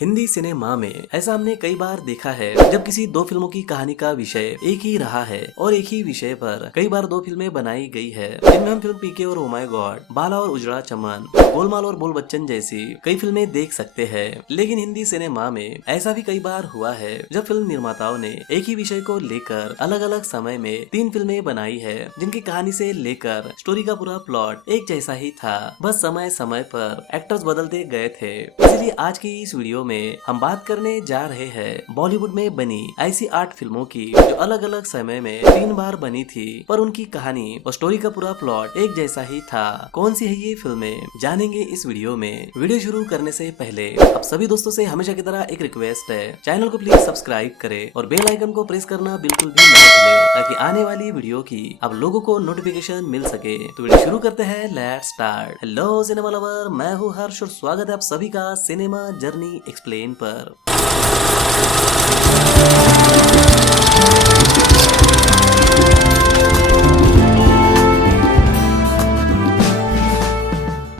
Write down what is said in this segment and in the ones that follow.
Hindi cinema में ऐसा हमने कई बार देखा है जब किसी दो फिल्मों की कहानी का विषय एक ही रहा है और एक ही विषय पर कई बार दो फिल्में बनाई गई है। इनमें हम फिल्म पीके और ओ माय गॉड, बाला और उजड़ा चमन, गोलमाल और बोल बच्चन जैसी कई फिल्में देख सकते हैं। लेकिन हिंदी सिनेमा में ऐसा भी कई बार हुआ है जब फिल्म निर्माताओं ने एक ही विषय को लेकर अलग अलग समय में 3 फिल्में बनाई है, जिनकी कहानी से लेकर स्टोरी का पूरा प्लॉट एक जैसा ही था, बस समय समय पर एक्टर्स बदलते गए थे। इसलिए आज की इस वीडियो में हम बात करने जा रहे हैं बॉलीवुड में बनी ऐसी 8 फिल्मों की जो अलग अलग समय में 3 बार बनी थी, पर उनकी कहानी और स्टोरी का पूरा प्लॉट एक जैसा ही था। कौन सी है ये फिल्में जानेंगे इस वीडियो में। वीडियो शुरू करने से पहले आप सभी दोस्तों से हमेशा की तरह एक रिक्वेस्ट है, चैनल को प्लीज सब्सक्राइब करें और बेल आइकन को प्रेस करना बिल्कुल भी न भूलें, ताकि आने वाली वीडियो की आप लोगों को नोटिफिकेशन मिल सके। तो वीडियो शुरू करते हैं, let's start. Hello cinema lover, मैं हूँ हर्ष और स्वागत है आप सभी का सिनेमा जर्नी एक्सप्लेन पर।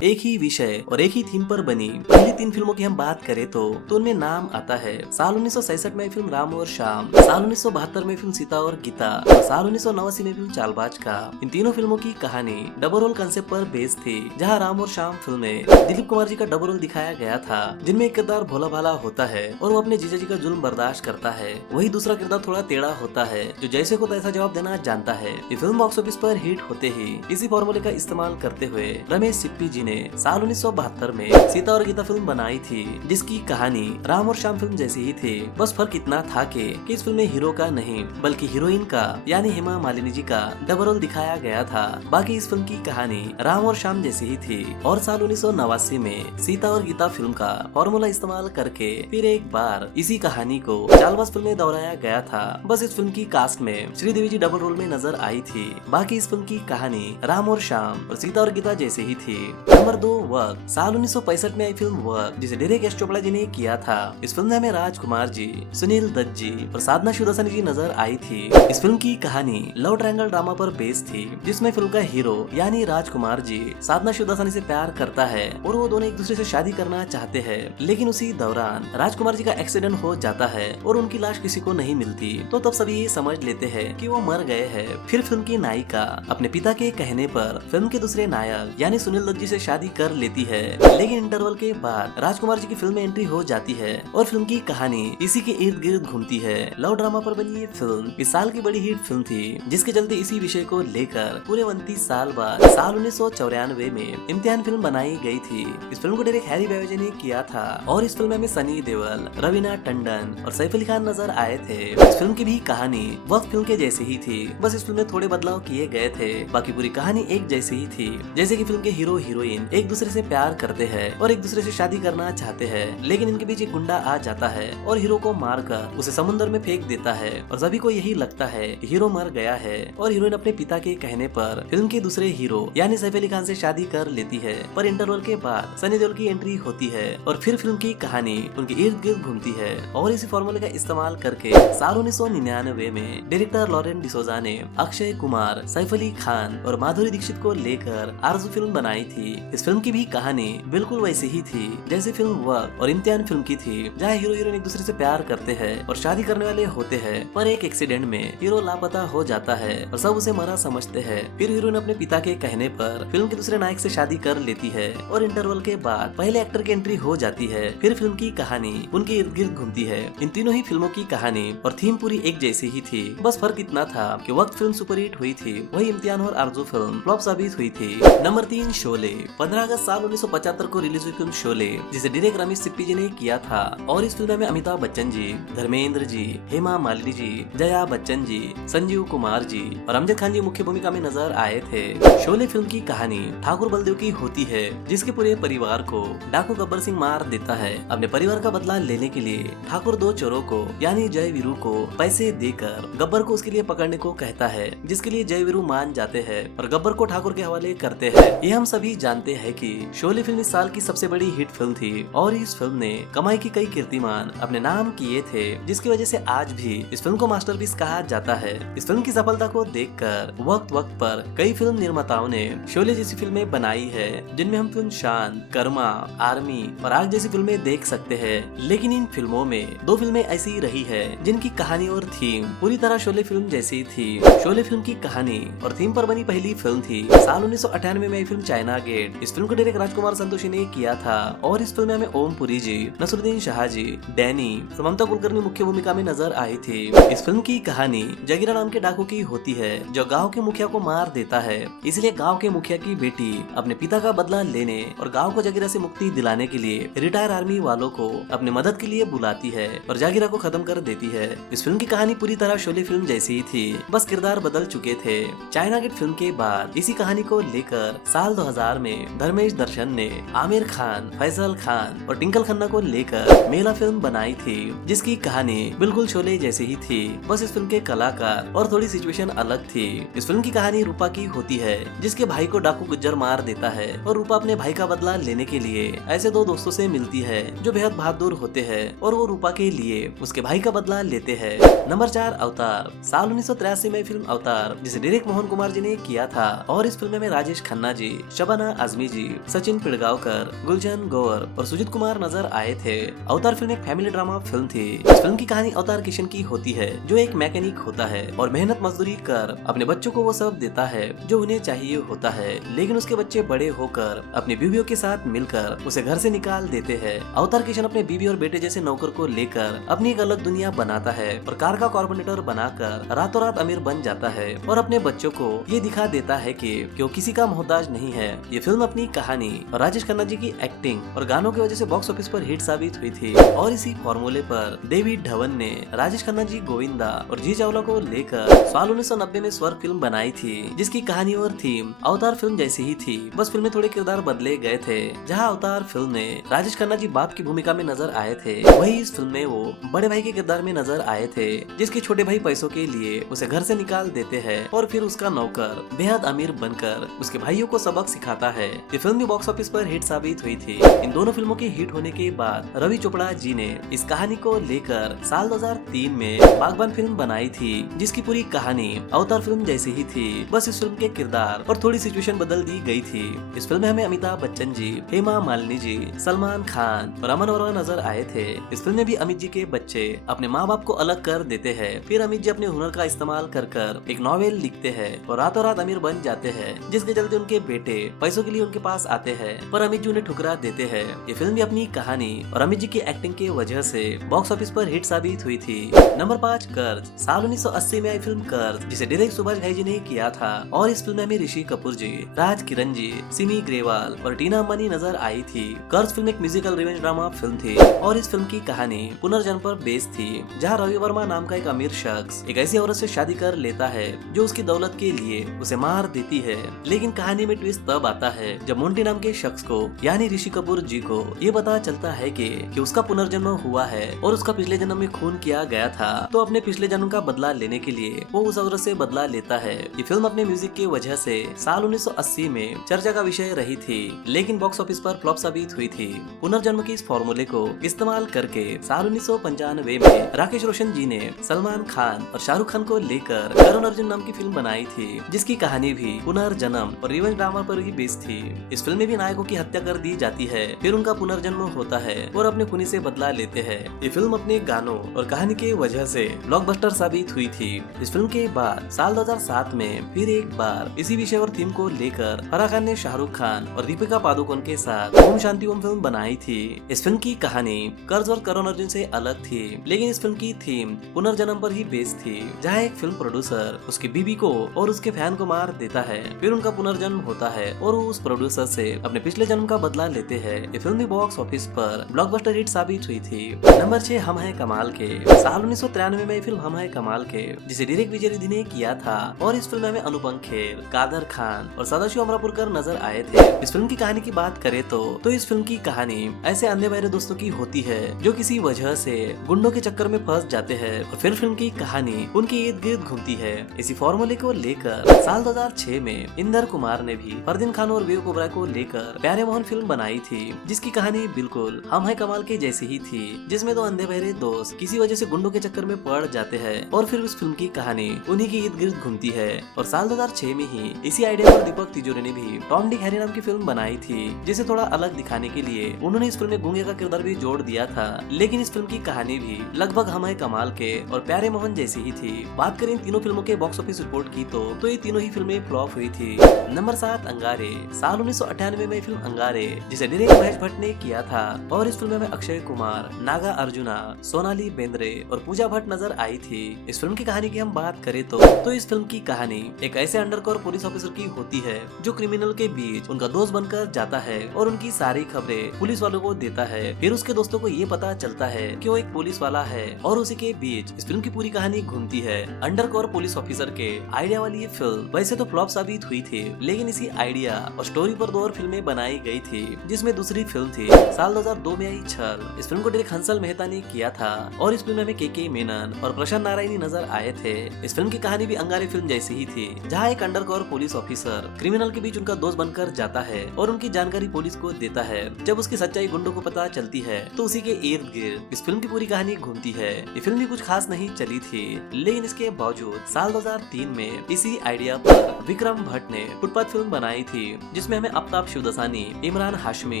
एक ही विषय और एक ही थीम पर बनी पहली 3 फिल्मों की हम बात करें तो उनमें नाम आता है साल 1966 में फिल्म राम और श्याम, साल 1972 में फिल्म सीता और गीता और साल 1989 में फिल्म चालबाज का। इन तीनों फिल्मों की कहानी डबल रोल कंसेप्ट पर बेस्ड थी, जहां राम और श्याम फिल्म में दिलीप कुमार जी का डबल रोल दिखाया गया था, जिनमें एक किरदार भोला भाला होता है और वो अपने जीजा जी का जुल्म बर्दाश्त करता है। वही दूसरा किरदार थोड़ा टेढ़ा होता है, जो जैसे को तैसा जवाब देना जानता है। ये फिल्म बॉक्स ऑफिस पर हिट होते ही इसी फॉर्मूले का इस्तेमाल करते हुए रमेश सिप्पी जी ने साल 1972 में सीता और गीता फिल्म बनाई थी, जिसकी कहानी राम और श्याम फिल्म जैसी ही थी। बस फर्क इतना था कि इस फिल्म में हीरो का नहीं बल्कि हीरोइन का यानी हेमा मालिनी जी का डबल रोल दिखाया गया था। बाकी इस फिल्म की कहानी राम और श्याम जैसी ही थी और साल 1989 में सीता और गीता फिल्म का फॉर्मूला इस्तेमाल करके फिर एक बार इसी कहानी को चालबाज फिल्म में दोहराया गया था। बस इस फिल्म की कास्ट में श्रीदेवी जी डबल रोल में नजर आई थी। बाकी इस फिल्म की कहानी राम और श्याम और सीता और गीता जैसी ही थी। Number 2, work. साल 1965 में आई फिल्म वर्क, जिसे डायरेक्टर एस चोपड़ा जी ने किया था। इस फिल्म में हमें राजकुमार जी, सुनील दत्त जी और साधना शिवदासानी जी नजर आई थी। इस फिल्म की कहानी लव ट्रायंगल ड्रामा पर बेस्ड थी, जिसमें फिल्म का हीरो यानी राजकुमार जी साधना शिवदासानी से प्यार करता है और वो दोनों एक दूसरे से शादी करना चाहते हैं। लेकिन उसी दौरान राजकुमार जी का एक्सीडेंट हो जाता है और उनकी लाश किसी को नहीं मिलती, तो तब सभी ये समझ लेते हैं कि वो मर गए हैं। फिर फिल्म की नायिका अपने पिता के कहने पर फिल्म के दूसरे नायक यानी सुनील दत्त जी से शादी कर लेती है। लेकिन इंटरवल के बाद राजकुमार जी की फिल्म में एंट्री हो जाती है और फिल्म की कहानी इसी के इर्द गिर्द घूमती है। लव ड्रामा पर बनी ये फिल्म इस साल की बड़ी हिट फिल्म थी, जिसके चलते इसी विषय को लेकर पूरे 29 साल बाद साल 1994 में इम्तिहान फिल्म बनाई गई थी। इस फिल्म को डायरेक्ट हैरी बैवेज ने किया था और इस फिल्म में सनी देओल, रवीना टंडन और सैफ अली खान नजर आए थे। इस फिल्म की भी कहानी वक्त फिल्म के जैसी ही थी, बस इस फिल्म में थोड़े बदलाव किए गए थे। बाकी पूरी कहानी एक जैसी ही थी, जैसे की फिल्म के हीरो हीरोइन एक दूसरे से प्यार करते हैं और एक दूसरे से शादी करना चाहते हैं, लेकिन इनके बीच एक गुंडा आ जाता है और हीरो को मारकर उसे समुद्र में फेंक देता है और सभी को यही लगता है कि हीरो मर गया है और हीरोइन अपने पिता के कहने पर फिल्म के दूसरे हीरो यानी सैफ अली खान से शादी कर लेती है। पर इंटरवल के बाद सनी देओल की एंट्री होती है और फिर फिल्म की कहानी उनके इर्द गिर्द घूमती है और इसी फॉर्मूले का इस्तेमाल करके साल 1999 में डायरेक्टर लॉरेन डिसोजा ने अक्षय कुमार, सैफ अली खान और माधुरी दीक्षित को लेकर आरज़ू फिल्म बनाई थी। इस फिल्म की भी कहानी बिल्कुल वैसी ही थी जैसे फिल्म वर्क और इम्तिहान फिल्म की थी, जहाँ हीरो हीरोइन एक दूसरे से प्यार करते हैं और शादी करने वाले होते हैं, पर एक एक्सीडेंट में हीरो लापता हो जाता है और सब उसे मरा समझते हैं। फिर हीरोइन अपने पिता के कहने पर फिल्म के दूसरे नायक से शादी कर लेती है और इंटरवल के बाद पहले एक्टर की एंट्री हो जाती है। फिर फिल्म की कहानी उनके इर्द गिर्द घूमती है। इन तीनों ही फिल्मों की कहानी और थीम पूरी एक जैसी ही थी, बस फर्क इतना था कि वक्त फिल्म सुपरहिट हुई थी, वही इम्तिहान और आरज़ू फिल्म फ्लॉप साबित हुई थी। नंबर 3, शोले। 15 अगस्त साल 1975 को रिलीज हुई फिल्म शोले, जिसे डायरेक्ट रमेश सिप्पी जी ने किया था और इस फिल्म में अमिताभ बच्चन जी, धर्मेंद्र जी, हेमा मालिनी जी, जया बच्चन जी, संजीव कुमार जी और अमजद खान जी मुख्य भूमिका में नजर आए थे। शोले फिल्म की कहानी ठाकुर बलदेव की होती है, जिसके पूरे परिवार को डाकू गब्बर सिंह मार देता है। अपने परिवार का बदला लेने के लिए ठाकुर 2 चोरों को यानी जय वीरू को पैसे देकर गब्बर को उसके लिए पकड़ने को कहता है, जिसके लिए जय वीरू मान जाते हैं और गब्बर को ठाकुर के हवाले करते हैं। ये हम सभी जानते जानते हैं कि शोले फिल्म इस साल की सबसे बड़ी हिट फिल्म थी और इस फिल्म ने कमाई के कई कीर्तिमान अपने नाम किए थे, जिसकी वजह से आज भी इस फिल्म को मास्टरपीस कहा जाता है। इस फिल्म की सफलता को देखकर वक्त वक्त पर कई फिल्म निर्माताओं ने शोले जैसी फिल्में बनाई है, जिनमें हम फिल्म शान, कर्मा, आर्मी और आग जैसी फिल्में देख सकते हैं। लेकिन इन फिल्मों में दो फिल्में ऐसी रही है जिनकी कहानी और थीम पूरी तरह शोले फिल्म जैसी थी। शोले फिल्म की कहानी और थीम पर बनी पहली फिल्म थी। साल 1998 में फिल्म चाइना गेट। इस फिल्म को डायरेक्ट राजकुमार संतोषी ने किया था और इस फिल्म में हमें ओम पुरी जी, नसरुद्दीन शाह जी, डैनी और ममता कुलकर्णी मुख्य भूमिका में नजर आई थी। इस फिल्म की कहानी जगीरा नाम के डाकू की होती है जो गाँव के मुखिया को मार देता है। इसलिए गाँव के मुखिया की बेटी अपने पिता का बदला लेने और गाँव को जगीरा से मुक्ति दिलाने के लिए रिटायर आर्मी वालों को अपनी मदद के लिए बुलाती है और जागीरा को खत्म कर देती है। इस फिल्म की कहानी पूरी तरह शोले फिल्म जैसी ही थी, बस किरदार बदल चुके थे। चाइना गेट फिल्म के बाद इसी कहानी को लेकर साल 2000 में धर्मेश दर्शन ने आमिर खान, फैसल खान और टिंकल खन्ना को लेकर मेला फिल्म बनाई थी, जिसकी कहानी बिल्कुल शोले जैसी ही थी, बस इस फिल्म के कलाकार और थोड़ी सिचुएशन अलग थी। इस फिल्म की कहानी रूपा की होती है जिसके भाई को डाकू गुज्जर मार देता है और रूपा अपने भाई का बदला लेने के लिए ऐसे दो दोस्तों से मिलती है जो बेहद बहादुर होते हैं और वो रूपा के लिए उसके भाई का बदला लेते हैं। नंबर 4 अवतार। साल 1983 में फिल्म अवतार, जिसे डायरेक्ट मोहन कुमार जी ने किया था और इस फिल्म में राजेश खन्ना जी, शबाना आजमी जी, सचिन पिड़गांवकर, गुलशन गौर और सुजीत कुमार नजर आए थे। अवतार फिल्म एक फैमिली ड्रामा फिल्म थी। इस फिल्म की कहानी अवतार किशन की होती है जो एक मैकेनिक होता है और मेहनत मजदूरी कर अपने बच्चों को वो सब देता है जो उन्हें चाहिए होता है, लेकिन उसके बच्चे बड़े होकर अपनी बीवियों के साथ मिलकर उसे घर से निकाल देते हैं। अवतार किशन अपने बीवी और बेटे जैसे नौकर को लेकर अपनी एक अलग दुनिया बनाता है और कार का कार्बोरेटर बनाकर रातों रात अमीर बन जाता है और अपने बच्चों को ये दिखा देता है कि वो किसी का मोहताज नहीं है। ये फिल्म अपनी कहानी और राजेश खन्ना जी की एक्टिंग और गानों की वजह से बॉक्स ऑफिस पर हिट साबित हुई थी और इसी फॉर्मूले पर डेविड धवन ने राजेश खन्ना जी, गोविंदा और जी चावला को लेकर साल 1990 में स्वर्ग फिल्म बनाई थी, जिसकी कहानी और थीम अवतार फिल्म जैसी ही थी, बस फिल्म में थोड़े किरदार बदले गए थे। जहाँ अवतार फिल्म में राजेश खन्ना जी बाप की भूमिका में नजर आए थे, वही इस फिल्म में वो बड़े भाई के किरदार में नजर आए थे, जिसके छोटे भाई पैसों के लिए उसे घर से निकाल देते हैं और फिर उसका नौकर बेहद अमीर बनकर उसके भाइयों को सबक सिखाता है। ये फिल्म भी बॉक्स ऑफिस पर हिट साबित हुई थी। इन दोनों फिल्मों के हिट होने के बाद रवि चोपड़ा जी ने इस कहानी को लेकर साल 2003 में बागबान फिल्म बनाई थी, जिसकी पूरी कहानी अवतार फिल्म जैसी ही थी, बस इस फिल्म के किरदार और थोड़ी सिचुएशन बदल दी गई थी। इस फिल्म में हमें अमिताभ बच्चन जी, हेमा मालिनी जी, सलमान खान और अमन वर्मा नजर आए थे। इस फिल्म में भी अमित जी के बच्चे अपने माँ बाप को अलग कर देते हैं, फिर अमित जी अपने हुनर का इस्तेमाल कर एक नॉवेल लिखते हैं और रातों रात अमीर बन जाते हैं, जिसके चलते उनके बेटे पैसों के लिए उनके पास आते हैं पर अमित जी उन्हें ठुकरा देते हैं। ये फिल्म भी अपनी कहानी और अमित जी की एक्टिंग के वजह से बॉक्स ऑफिस पर हिट साबित हुई थी। नंबर 5 कर्ज। साल 1980 में आई फिल्म कर्ज, जिसे डायरेक्ट सुभाष घाई जी ने किया था और इस फिल्म में ऋषि कपूर जी, राज किरण जी, सिमी ग्रेवाल और टीना अंबानी नजर आई थी। कर्ज फिल्म एक म्यूजिकल रिवेंज ड्रामा फिल्म थी और इस फिल्म की कहानी पुनर्जन्म पर बेस्ड थी, जहाँ रवि वर्मा नाम का एक अमीर शख्स एक ऐसी औरत से शादी कर लेता है जो उसकी दौलत के लिए उसे मार देती है। लेकिन कहानी में ट्विस्ट तब आता है जब मोंटी नाम के शख्स को यानी ऋषि कपूर जी को ये पता चलता है कि उसका पुनर्जन्म हुआ है और उसका पिछले जन्म में खून किया गया था, तो अपने पिछले जन्म का बदला लेने के लिए वो उस औरत से बदला लेता है। ये फिल्म अपने म्यूजिक की वजह से साल 1980 में चर्चा का विषय रही थी, लेकिन बॉक्स ऑफिस पर फ्लॉप साबित हुई थी। पुनर्जन्म की इस फॉर्मूले को इस्तेमाल करके साल 1995 में राकेश रोशन जी ने सलमान खान और शाहरुख खान को लेकर करण अर्जुन नाम की फिल्म बनाई थी, जिसकी कहानी भी पुनर्जन्म और रिवेंज ड्रामा पर ही बेस्ड थी। इस फिल्म में भी नायकों की हत्या कर दी जाती है, फिर उनका पुनर्जन्म होता है और अपने खूनी से बदला लेते हैं। ये फिल्म अपने गानों और कहानी के वजह से ब्लॉकबस्टर साबित हुई थी। इस फिल्म के बाद साल 2007 में फिर एक बार इसी विषय और थीम को लेकर फराह खान ने शाहरुख खान और दीपिका पादुकोण के साथ ओम शांति ओम फिल्म बनाई थी। इस फिल्म की कहानी कर्ज और करण अर्जुन से अलग थी, लेकिन इस फिल्म की थीम पुनर्जन्म पर ही बेस्ड थी, जहाँ एक फिल्म प्रोड्यूसर उसकी बीबी को और उसके फैन को मार देता है, फिर उनका पुनर्जन्म होता है और वो उस प्रोड्यूसर से अपने पिछले जन्म का बदला लेते हैं। ये फिल्म भी बॉक्स ऑफिस पर ब्लॉकबस्टर हिट साबित हुई थी। नंबर 6 हम हैं कमाल के। साल 1993 में फिल्म हम हैं कमाल के, जिसे डायरेक्ट विजय रिधि ने किया था और इस फिल्म में अनुपम खेर, कादर खान और सदाशिव अमरापुरकर नजर आए थे। इस फिल्म की कहानी की बात करें तो इस फिल्म की कहानी ऐसे अन्य बहरे दोस्तों की होती है जो किसी वजह से गुंडों के चक्कर में फंस जाते हैं और फिर फिल्म की कहानी उनके इर्द गिर्द घूमती है। इसी फॉर्मूले को लेकर साल 2006 में इंदर कुमार ने भी फरदीन खान और विवेक ओबराय को लेकर प्यारे मोहन फिल्म बनाई थी, जिसकी कहानी बिल्कुल हम है कमाल के जैसी ही थी, जिसमें दो अंधे बहरे दोस्त किसी वजह से गुंडों के चक्कर में पड़ जाते हैं और फिर उस फिल्म की कहानी उन्हीं की इर्द गिर्द घूमती है। और साल 2006 में ही इसी आइडिया पर दीपक तिजोरी ने भी टॉम डिक हैरी नाम की फिल्म बनाई थी, जिसे थोड़ा अलग दिखाने के लिए उन्होंने इस फिल्म में गूंगे का किरदार भी जोड़ दिया था। लेकिन इस फिल्म की कहानी भी लगभग हम है कमाल के और प्यारे मोहन जैसी ही थी। बात करें इन तीनों फिल्मों के बॉक्स ऑफिस रिपोर्ट की तो ये तीनों ही फिल्में फ्लॉप हुई थी। नंबर 7 अंगारे। साल 1998 में फिल्म अंगारे, जिसे डायरेक्ट महेश भट्ट ने किया था, और इस फिल्म में अक्षय कुमार, नागा अर्जुना, सोनाली बेंद्रे और पूजा भट्ट नजर आई थी। इस फिल्म की कहानी की हम बात करें तो इस फिल्म की कहानी एक ऐसे अंडरकवर पुलिस ऑफिसर की होती है जो क्रिमिनल के बीच उनका दोस्त बनकर जाता है और उनकी सारी खबरें पुलिस वालों को देता है। फिर उसके दोस्तों को ये पता चलता है कि वो एक पुलिस वाला है और उसी के बीच इस फिल्म की पूरी कहानी घूमती है। अंडरकवर पुलिस ऑफिसर के आइडिया वाली ये फिल्म वैसे तो फ्लॉप साबित हुई थी, लेकिन इसी आइडिया और स्टोरी पर 2 और फिल्में बनाई गई थी, जिसमें दूसरी फिल्म थी साल 2002 में आई छल। इस फिल्म को डायरेक्ट हंसल मेहता ने किया था और इस फिल्म में के मेनन और प्रशांत नारायणी नजर आए थे। इस फिल्म की कहानी भी अंगारे फिल्म जैसी ही थी, जहाँ एक अंडरकवर पुलिस ऑफिसर क्रिमिनल के बीच उनका दोस्त बनकर जाता है और उनकी जानकारी पुलिस को देता है। जब उसकी सच्चाई गुंडों को पता चलती है तो उसी के इर्द गिर्द इस फिल्म की पूरी कहानी घूमती है। ये फिल्म भी कुछ खास नहीं चली थी, लेकिन इसके बावजूद साल 2003 में इसी आइडिया पर विक्रम भट्ट ने फुटपाथ फिल्म बनाई थी, जिसमें हमें आफ्ताब शिवदसानी, इमरान हाशमी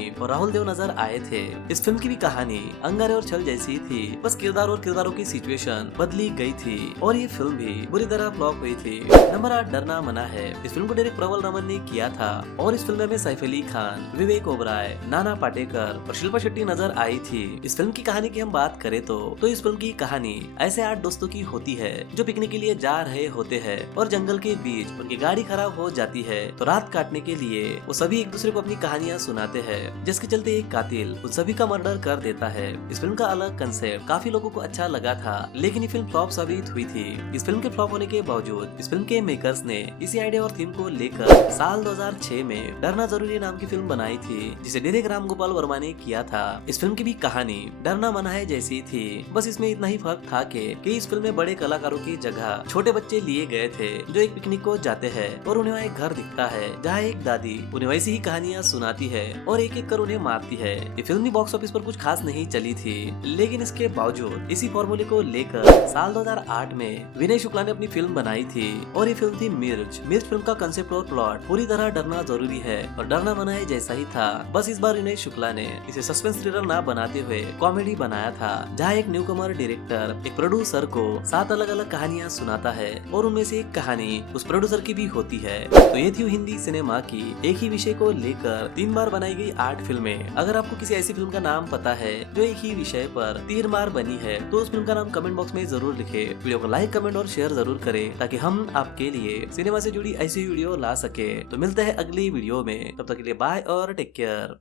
और राहुल देव नजर आए थे। इस फिल्म की भी कहानी अंगारे और छल जैसी थी, बस किरदार और किरदारों की सिचुएशन बदली गई थी और ये फिल्म भी बुरी तरह फ्लॉप हुई थी। नंबर 8 डरना मना है। इस फिल्म को डायरेक्ट प्रवल रमन ने किया था और इस फिल्म में सैफ अली खान, विवेक ओबराय, नाना पाटेकर और शिल्पा शेट्टी नजर आई थी। इस फिल्म की कहानी की हम बात करें तो इस फिल्म की कहानी ऐसे 8 दोस्तों की होती है जो पिकनिक के लिए जा रहे होते हैं और जंगल के बीच उनकी गाड़ी खराब हो जाती है, तो रात काटने के लिए वो सभी एक दूसरे को अपनी कहानियां सुनाते हैं, जिसके चलते एक कातिल उन सभी का मर्डर कर देता है। इस फिल्म का अलग कंसेप्ट काफी लोगों को अच्छा लगा था, लेकिन ये फिल्म फ्लॉप साबित हुई थी। इस फिल्म के फ्लॉप होने के बावजूद इस फिल्म के मेकर्स ने इसी आइडिया और थीम को लेकर साल 2006 में डरना जरूरी नाम की फिल्म बनाई थी, जिसे डायरेक्ट राम गोपाल वर्मा ने किया था। इस फिल्म की भी कहानी डरना मना है जैसी थी, बस इसमें इतना ही फर्क था कि इस फिल्म में बड़े कलाकारों की जगह छोटे बच्चे लिए गए थे जो एक पिकनिक को जाते हैं और उन्हें वहाँ एक घर दिखता है जहाँ एक दादी उन्हें वैसी ही कहानियाँ सुनाती है और एक एक कर उन्हें मारती है। ये फिल्म भी बॉक्स ऑफिस पर कुछ खास नहीं चली थी, लेकिन इसके बावजूद इसी फॉर्मूले को लेकर साल 2008 में विनय शुक्ला ने अपनी फिल्म बनाई थी और ये फिल्म थी मिर्च। मिर्च फिल्म का कंसेप्ट और प्लॉट पूरी तरह डरना जरूरी है और डरना मना है जैसा ही था, बस इस बार विनय शुक्ला ने इसे सस्पेंस थ्रिलर ना बनाते हुए कॉमेडी बनाया था, जहाँ एक न्यूकमर डायरेक्टर एक प्रोड्यूसर को 7 अलग अलग कहानियाँ सुनाता है और उनमें से एक कहानी उस प्रोड्यूसर की भी होती है। तो ये थी हिंदी सिनेमा की एक ही विषय को लेकर 3 बार बनाई गई 8 फिल्में। अगर आपको किसी ऐसी फिल्म का नाम पता है जो एक ही विषय पर 3 बार बनी है तो उस फिल्म का नाम कमेंट बॉक्स में जरूर लिखे। वीडियो को लाइक, कमेंट और शेयर जरूर करें ताकि हम आपके लिए सिनेमा से जुड़ी ऐसी वीडियो ला सके। तो मिलते हैं अगली वीडियो में, तब तक के लिए बाय और टेक केयर।